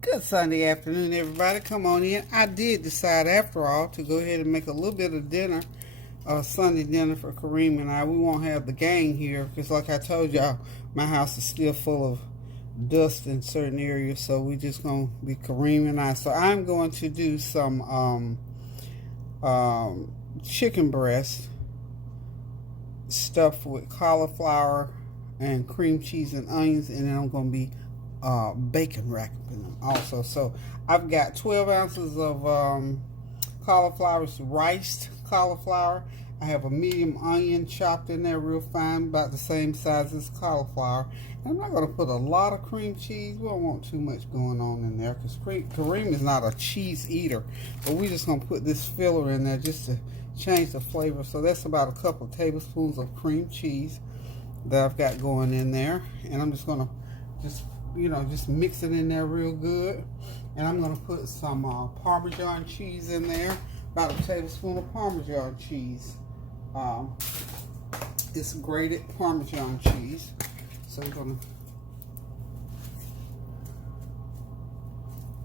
Good Sunday afternoon, everybody. Come on in. I did decide, after all, to go ahead and make a little bit of dinner, Sunday dinner for Kareem and I. We won't have the gang here because, like I told y'all, my house is still full of dust in certain areas, so we just gonna be Kareem and I. So I'm going to do some chicken breast stuffed with cauliflower and cream cheese and onions, and then I'm gonna be bacon wrapping them also. So I've got 12 ounces of cauliflower, riced cauliflower. I have a medium onion chopped in there real fine, about the same size as cauliflower. And I'm not going to put a lot of cream cheese. We don't want too much going on in there because Kareem is not a cheese eater. But we're just going to put this filler in there just to change the flavor. So that's about a couple of tablespoons of cream cheese that I've got going in there. And I'm just going to just mix it in there real good. And I'm going to put some Parmesan cheese in there, about a tablespoon of Parmesan cheese. It's grated Parmesan cheese. So we're going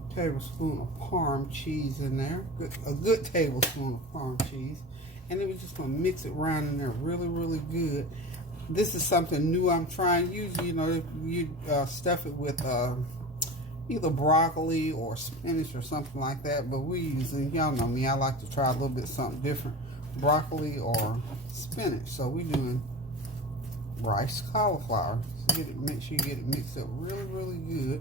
to tablespoon of Parm cheese in there, a good tablespoon of Parm cheese. And then we're just going to mix it around in there really good. This is something new I'm trying. Usually, you stuff it with either broccoli or spinach or something like that. But we're using, y'all know me, I like to try a little bit something different. Broccoli or spinach. So we're doing rice cauliflower. So make sure you get it mixed up really good.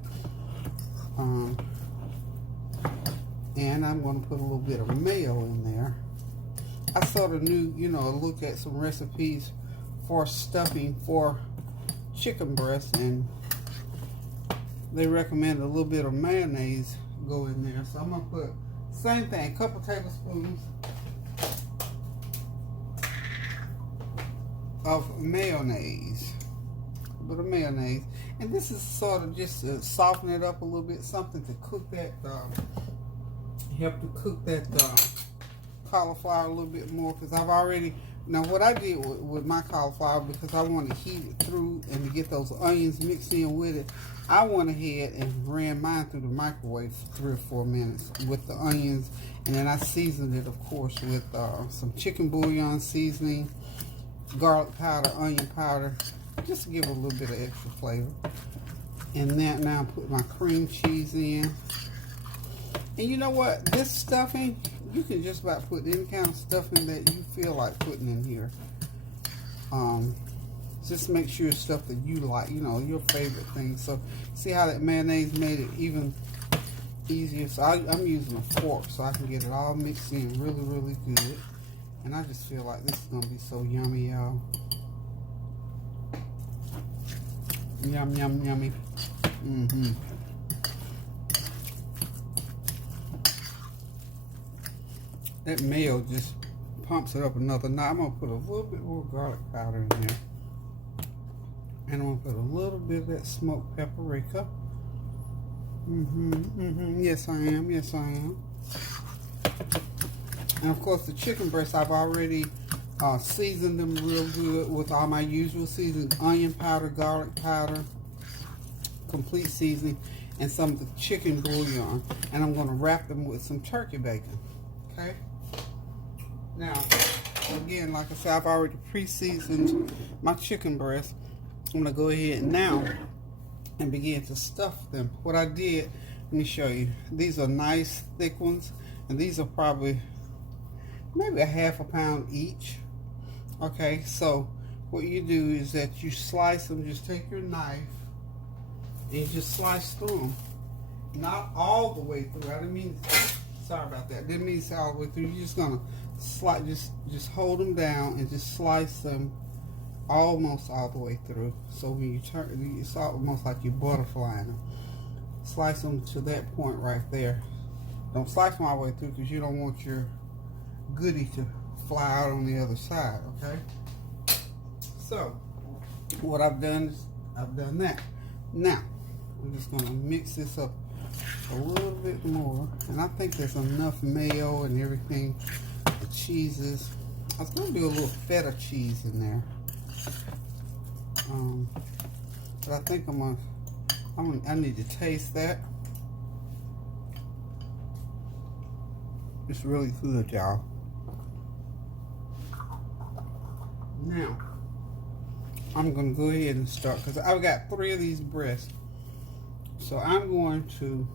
And I'm going to put a little bit of mayo in there. I sort of knew, look at some recipes for stuffing for chicken breast, and they recommend a little bit of mayonnaise go in there. So I'm gonna put same thing, a couple tablespoons of mayonnaise, a bit of mayonnaise, and this is sort of just to soften it up a little bit, something to cook that, help to cook that cauliflower a little bit more, because I've already. Now, what I did with my cauliflower, because I want to heat it through and to get those onions mixed in with it, I went ahead and ran mine through the microwave for 3 or 4 minutes with the onions, and then I seasoned it, of course, with some chicken bouillon seasoning, garlic powder, onion powder, just to give it a little bit of extra flavor. And then now I put my cream cheese in. And you know what? This stuffing, you can just about put any kind of stuffing that you feel like putting in here. Just make sure it's stuff that you like, your favorite thing. So see how that mayonnaise made it even easier. So I'm using a fork so I can get it all mixed in really good. And I just feel like this is going to be so yummy, y'all. Yummy. That mayo just pumps it up another notch. I'm going to put a little bit more garlic powder in there. And I'm going to put a little bit of that smoked paprika. Yes, I am. And of course, the chicken breasts, I've already seasoned them real good with all my usual seasoning. Onion powder, garlic powder, complete seasoning, and some of the chicken bouillon. And I'm going to wrap them with some turkey bacon. Okay? Now, again, like I said, I've already pre-seasoned my chicken breast. I'm going to go ahead now and begin to stuff them. What I did, let me show you. These are nice thick ones, and these are probably maybe a ½ pound each. Okay, so what you do is that you slice them. Just take your knife and you just slice through them. Not all the way through. I didn't mean, sorry about that. Didn't mean to say all the way through. You're just gonna just hold them down and just slice them almost all the way through. So when you turn, it's almost like you're butterflying them. Slice them to that point right there. Don't slice them all the way through because you don't want your goodie to fly out on the other side. Okay. So what I've done is I've done that. Now I'm just gonna mix this up a little bit more, and I think there's enough mayo and everything, the cheeses. I was gonna do a little feta cheese in there, but I think I need to taste that. It's really good, y'all. Now, I'm going to go ahead and start, because I've got 3 of these breasts. So I'm going to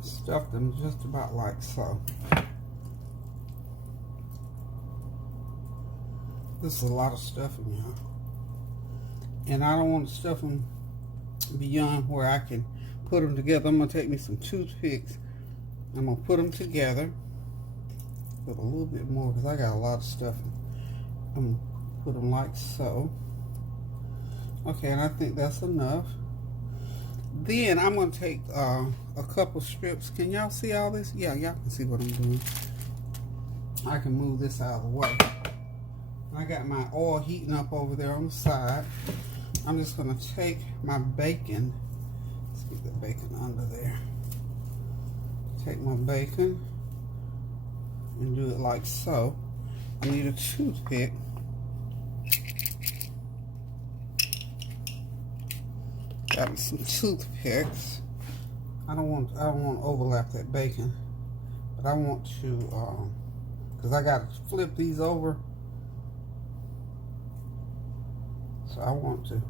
stuff them just about like so. This is a lot of stuffing, y'all. And I don't want to stuff them beyond where I can put them together. I'm going to take me some toothpicks. I'm going to put them together. Put a little bit more because I got a lot of stuffing. I'm going to put them like so. Okay, and I think that's enough. Then I'm going to take a couple strips. Can y'all see all this? Yeah, y'all can see what I'm doing. I can move this out of the way. I got my oil heating up over there on the side. I'm just going to take my bacon. Let's get the bacon under there. Take my bacon and do it like so. I need a toothpick. Got some toothpicks. I don't want to overlap that bacon, but I want to because I got to flip these over. So I want to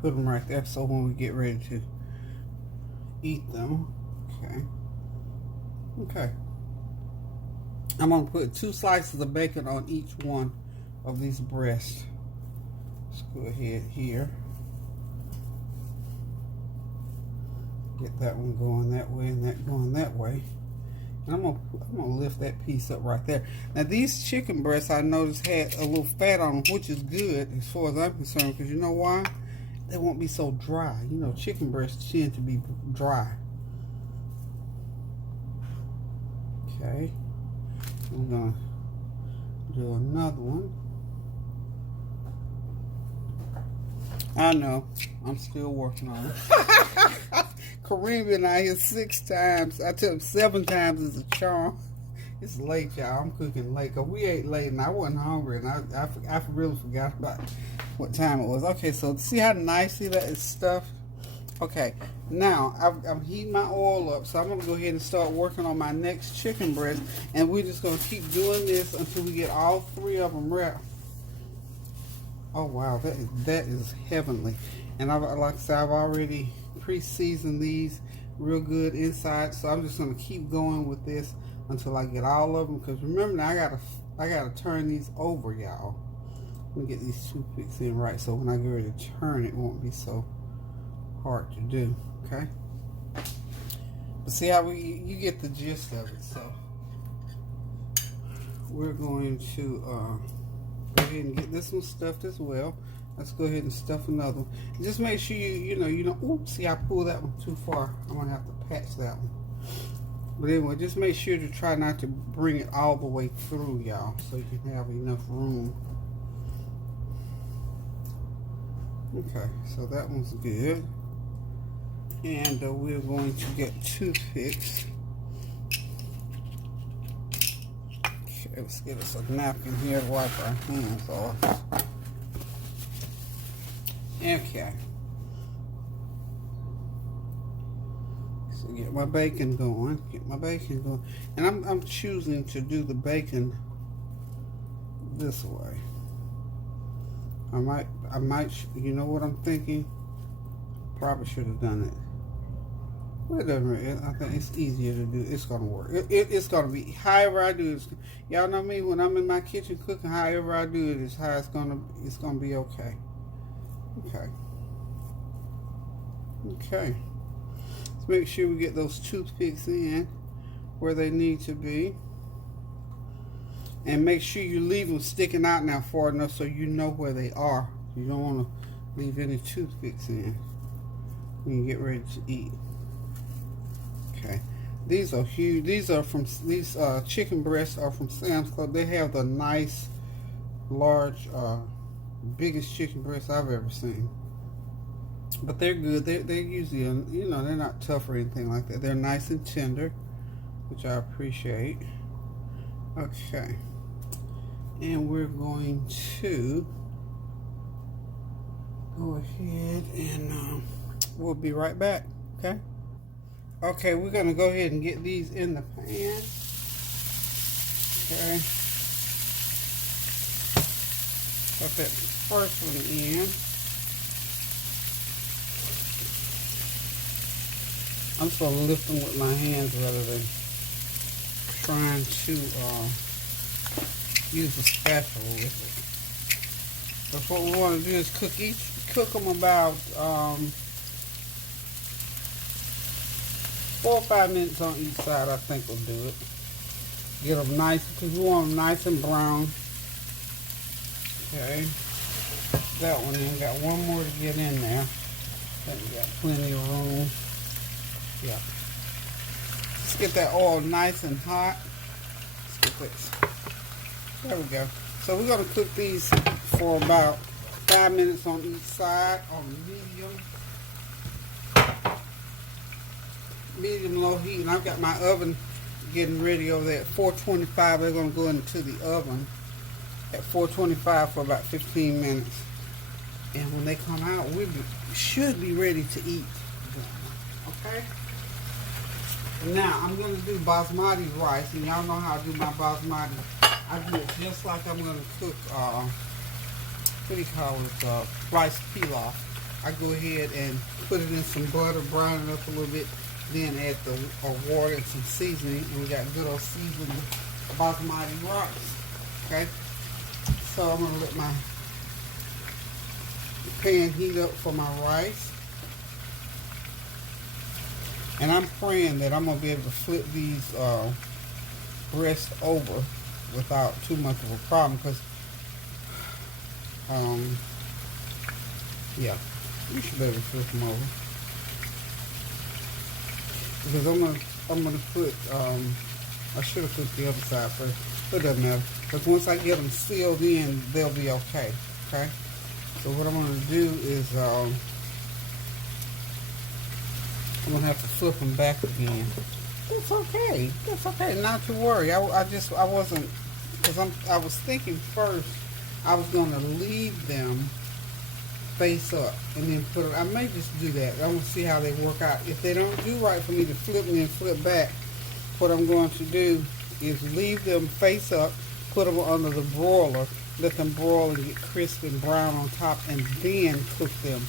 put them right there so when we get ready to eat them. Okay. I'm going to put 2 slices of bacon on each one of these breasts. Let's go ahead here. Get that one going that way and that going that way. And I'm gonna lift that piece up right there. Now these chicken breasts I noticed had a little fat on them, which is good as far as I'm concerned, because you know why? They won't be so dry. You know, chicken breasts tend to be dry. Okay. I'm gonna do another one. I know, I'm still working on it. Kareem been out here 6 times. I took him 7 times as a charm. It's late, y'all. I'm cooking late, because we ate late and I wasn't hungry, and I really forgot about what time it was. Okay, so see how nicely that is stuffed? Okay, now I'm heating my oil up, so I'm going to go ahead and start working on my next chicken breast, and we're just going to keep doing this until we get all 3 of them wrapped. Oh wow, that is heavenly. And like I said, I've already pre-seasoned these real good inside, so I'm just gonna keep going with this until I get all of them. Because remember now, I gotta turn these over, y'all. Let me get these toothpicks in right, so when I get ready to turn, it won't be so hard to do. Okay. But see how you get the gist of it. So we're going to go ahead and get this one stuffed as well. Let's go ahead and stuff another one. Just make sure you know. Oops, see, I pulled that one too far. I'm gonna have to patch that one. But anyway, just make sure to try not to bring it all the way through, y'all, so you can have enough room. Okay, so that one's good. And we're going to get toothpicks. Okay, let's get us a napkin here to wipe our hands off. Okay. So get my bacon going. And I'm choosing to do the bacon this way. I might, you know what I'm thinking? Probably should have done it. Well, it doesn't really, I think it's easier to do. It's gonna work. It's gonna be, however I do it. Y'all know me, when I'm in my kitchen cooking, however I do it is how it's gonna be okay. Okay. Let's make sure we get those toothpicks in where they need to be. And make sure you leave them sticking out now far enough so you know where they are. You don't want to leave any toothpicks in when you get ready to eat. Okay. These are huge. These chicken breasts are from Sam's Club. They have the nice, large, biggest chicken breasts I've ever seen. But they're good. They're usually, you know, they're not tough or anything like that. They're nice and tender, which I appreciate. Okay. And we're going to go ahead and we'll be right back. Okay. Okay, we're gonna go ahead and get these in the pan. Okay. Put that first one in. I'm just gonna lift them with my hands rather than trying to use a spatula with it. But what we want to do is cook them about 4 or 5 minutes on each side. I think will do it. Get them nice, because we want them nice and brown. Okay, that one in. Got one more to get in there. I think we got plenty of room. Yeah. Let's get that oil nice and hot. Let's get this. There we go. So we're going to cook these for about 5 minutes on each side on medium low heat. And I've got my oven getting ready over there at 425. They're going to go into the oven at 425 for about 15 minutes. And when they come out, we should be ready to eat. Okay? Now, I'm going to do basmati rice, and y'all know how I do my basmati. I do it just like I'm going to cook, what do you call it, rice pilaf. I go ahead and put it in some butter, brown it up a little bit, then add the water and some seasoning, and we got good old seasoned basmati rice. Okay? So I'm going to let my pan heat up for my rice. And I'm praying that I'm going to be able to flip these breasts over without too much of a problem, because, yeah, you should be able to flip them over. Because I'm gonna put, I should have put the other side first, but it doesn't matter. Because once I get them sealed in, they'll be okay, okay? So what I'm going to do is, I'm going to have to flip them back again. That's okay. That's okay. Not to worry. I wasn't, because I was thinking first I was going to leave them face up and then put it. I may just do that. I want to see how they work out. If they don't do right for me to flip them and flip back, what I'm going to do is leave them face up, put them under the broiler, let them broil and get crisp and brown on top, and then cook them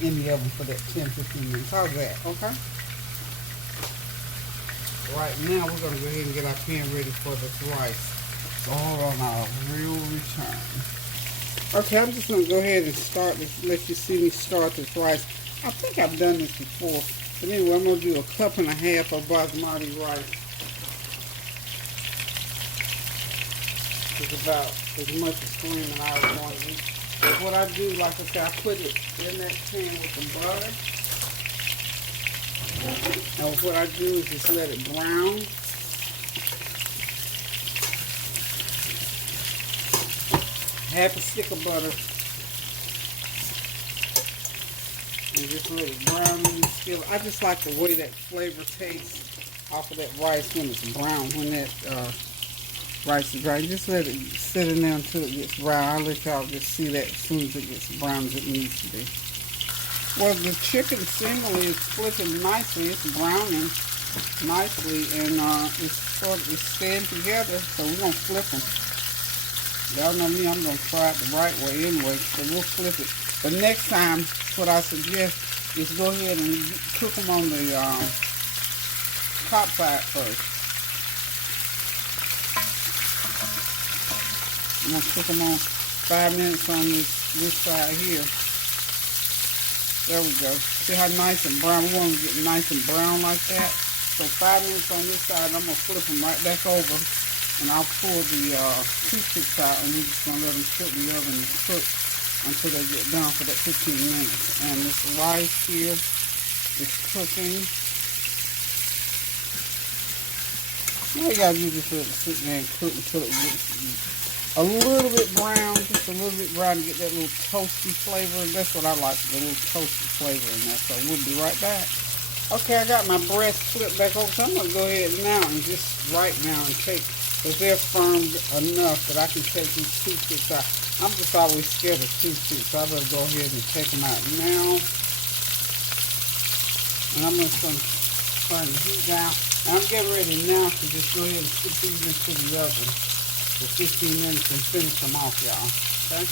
in the oven for that 10-15 minutes. How's that? Okay? Right now, we're going to go ahead and get our pan ready for this rice. So hold on, I'll return. Okay, I'm just going to go ahead and start this, let you see me start this rice. I think I've done this before. But anyway, I'm going to do 1.5 cups of basmati rice. It's about as much as cream and I was going to eat. But what I do, like I said, I put it in that pan with some butter. And what I do is just let it brown. Half a stick of butter. And just let it brown in the skillet. I just like the way that flavor tastes off of that rice when it's brown, when that rice is dry. Just let it sit in there until it gets brown. I'll let y'all just see that as soon as it gets brown as it needs to be. Well, the chicken seemingly is flipping nicely. It's browning nicely, and it's staying together. So we're gonna flip them. Y'all know me, I'm gonna try it the right way anyway. So we'll flip it. But next time, what I suggest is go ahead and cook them on the top side first. I'm gonna cook them on 5 minutes on this side here. There we go. See how nice and brown? We want to get nice and brown like that. So 5 minutes on this side, I'm gonna flip them right back over, and I'll pull the toothpicks out, and we're just gonna let them sit in the oven and cook until they get done for that 15 minutes. And this rice here is cooking. All you gotta do is just let it sit there and cook until it gets a little bit brown, just a little bit brown to get that little toasty flavor. That's what I like, the little toasty flavor in there. So we'll be right back. Okay, I got my breast flipped back over, so I'm going to go ahead now and just right now and take, because they're firm enough that I can take these toothpicks out. I'm just always scared of toothpicks, so I better go ahead and take them out now. And I'm just going to turn the heat down. And I'm getting ready now to just go ahead and stick these into the oven for 15 minutes and finish them off, y'all. Okay?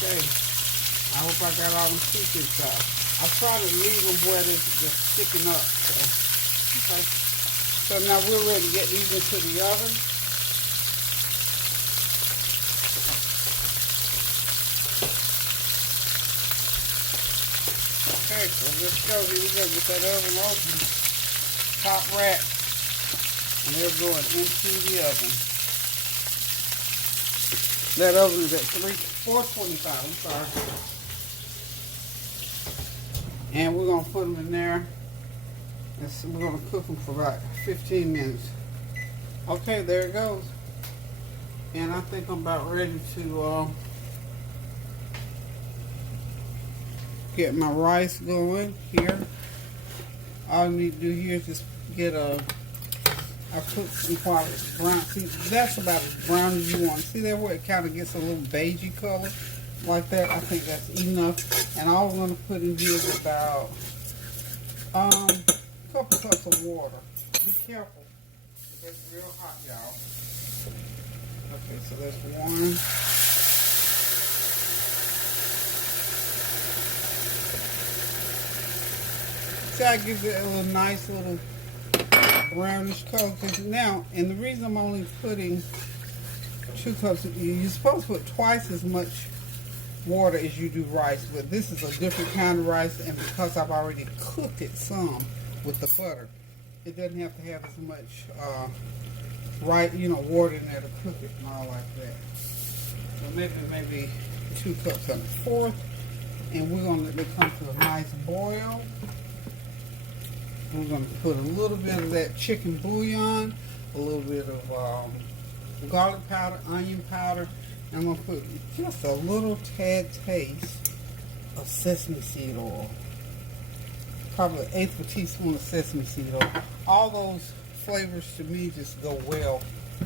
Okay. I hope I got all the secrets out. I try to leave them where they're just sticking up. So, okay. So now we're ready to get these into the oven. Okay, so let's go. Here we go. Get that oven open. Top rack. And they're going into the oven. That oven is at 425. I'm sorry. And we're going to put them in there. And so we're going to cook them for about 15 minutes. Okay, there it goes. And I think I'm about ready to get my rice going here. All I need to do here is just get I cook some quality brown. See, that's about as brown as you want. See there where it kind of gets a little beigey color like that? I think that's enough. And all we're going to put in here is about a couple cups of water. Be careful. It's real hot, y'all. Okay, so that's one. See how it gives it a little nice little brownish color. Because now, and the reason I'm only putting 2 cups, you're supposed to put twice as much water as you do rice, but this is a different kind of rice, and because I've already cooked it some with the butter, it doesn't have to have as much water in there to cook it and all like that. So maybe 2 cups and a fourth, and we're going to let it come to a nice boil. We're going to put a little bit of that chicken bouillon, a little bit of garlic powder, onion powder, and I'm going to put just a little tad taste of sesame seed oil. Probably an eighth of a teaspoon of sesame seed oil. All those flavors to me just go well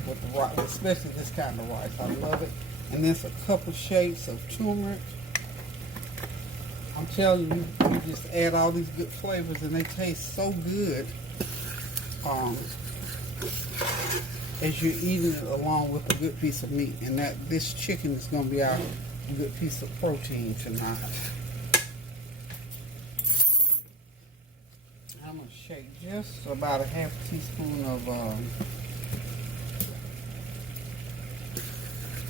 with the rice, especially this kind of rice. I love it. And then a couple shakes of turmeric. I'm telling you, you just add all these good flavors and they taste so good as you're eating it along with a good piece of meat. And this chicken is going to be our good piece of protein tonight. I'm going to shake just about a half teaspoon of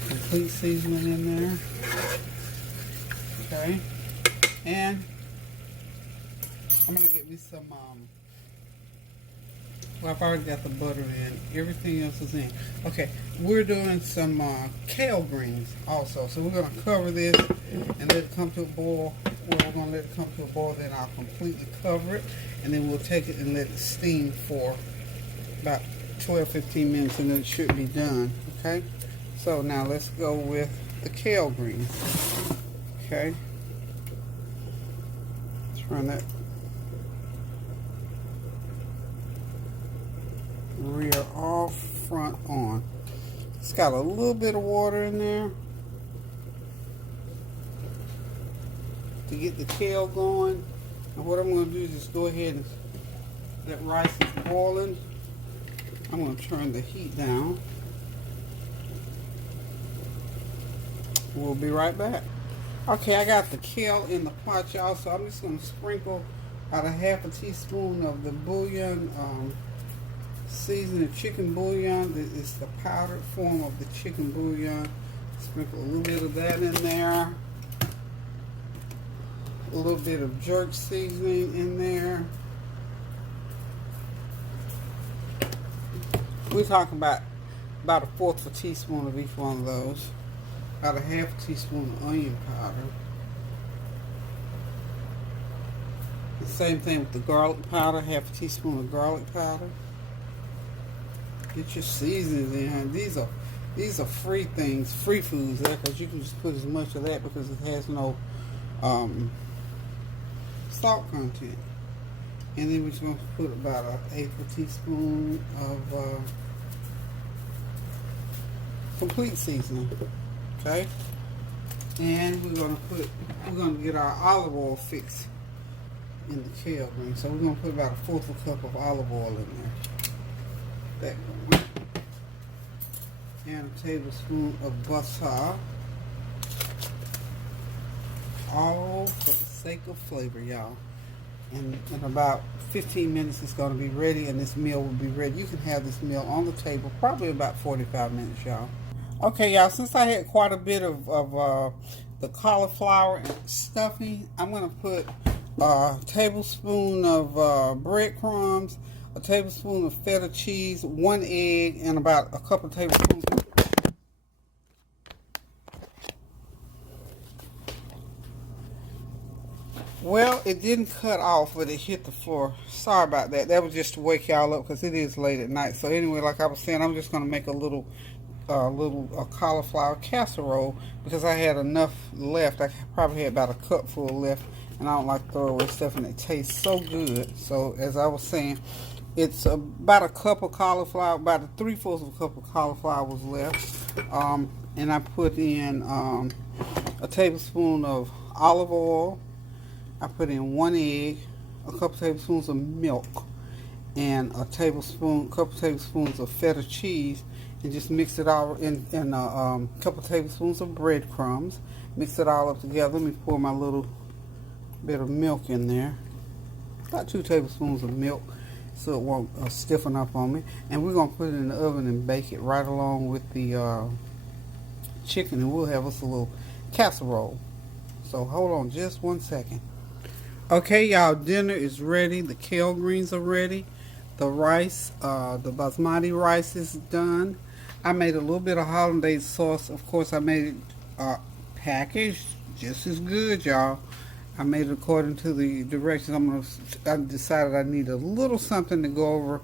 complete seasoning in there. Okay. And I'm going to get me some, I've already got the butter in. Everything else is in. Okay, we're doing some kale greens also. So we're going to cover this and let it come to a boil. We're going to let it come to a boil, then I'll completely cover it. And then we'll take it and let it steam for about 12-15 minutes and then it should be done. Okay, so now let's go with the kale greens. Okay. Run that rear off, front on. It's got a little bit of water in there to get the kale going. And what I'm going to do is just go ahead and that rice is boiling. I'm going to turn the heat down. We'll be right back. Okay, I got the kale in the pot, y'all, so I'm just going to sprinkle about a half a teaspoon of the bouillon, seasoning chicken bouillon. It's the powdered form of the chicken bouillon. Sprinkle a little bit of that in there. A little bit of jerk seasoning in there. We're talking about a fourth of a teaspoon of each one of those. About a half a teaspoon of onion powder. The same thing with the garlic powder, half a teaspoon of garlic powder. Get your seasonings in. These are free things, free foods there, because you can just put as much of that because it has no salt content. And then we're just going to put about an eighth of a teaspoon of complete seasoning. Okay, And we're gonna get our olive oil fixed in the kale green. So we're gonna put about 1/4 cup of olive oil in there. That going. And a tablespoon of butter. All for the sake of flavor, y'all. And in about 15 minutes it's going to be ready, and this meal will be ready. You can have this meal on the table probably about 45 minutes, y'all. Okay, y'all, since I had quite a bit of the cauliflower and stuffing, I'm going to put a tablespoon of breadcrumbs, a tablespoon of feta cheese, 1 egg, and about a couple tablespoons of well, it didn't cut off, but it hit the floor. Sorry about that. That was just to wake y'all up because it is late at night. So anyway, like I was saying, I'm just going to make a little cauliflower casserole because I had enough left. I probably had about a cup full left, and I don't like throwaway stuff, and it tastes so good. So as I was saying, it's about a cup of cauliflower, about 3/4 of a cup of cauliflower was left. And I put in a tablespoon of olive oil. I put in 1 egg, a couple tablespoons of milk, and a couple tablespoons of feta cheese, and just mix it all in a couple tablespoons of breadcrumbs. Mix it all up together. Let me pour my little bit of milk in there, about 2 tablespoons of milk, so it won't stiffen up on me. And we're gonna put it in the oven and bake it right along with the chicken, and we'll have us a little casserole. So hold on just 1 second. Okay, y'all, dinner is ready. The kale greens are ready. The rice, the basmati rice is done. I made a little bit of hollandaise sauce. Of course, I made it packaged just as good, y'all. I made it according to the directions. I decided I need a little something to go over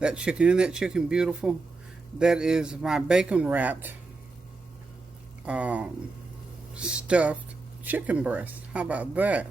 that chicken. Isn't that chicken beautiful? That is my bacon wrapped stuffed chicken breast. How about that?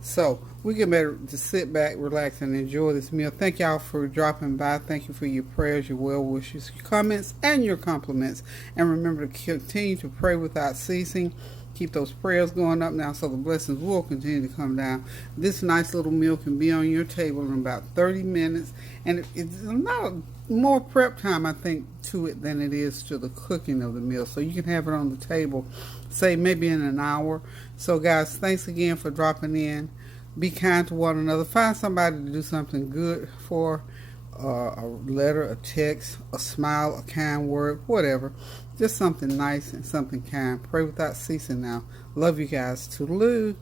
So we get better to sit back, relax, and enjoy this meal. Thank y'all for dropping by. Thank you for your prayers, your well wishes, your comments, and your compliments. And remember to continue to pray without ceasing. Keep those prayers going up now so the blessings will continue to come down. This nice little meal can be on your table in about 30 minutes. And it's not more prep time, I think, to it than it is to the cooking of the meal. So you can have it on the table, say, maybe in an hour. So, guys, thanks again for dropping in. Be kind to one another. Find somebody to do something good for. A letter, a text, a smile, a kind word, whatever. Just something nice and something kind. Pray without ceasing now. Love you guys. Toodaloo.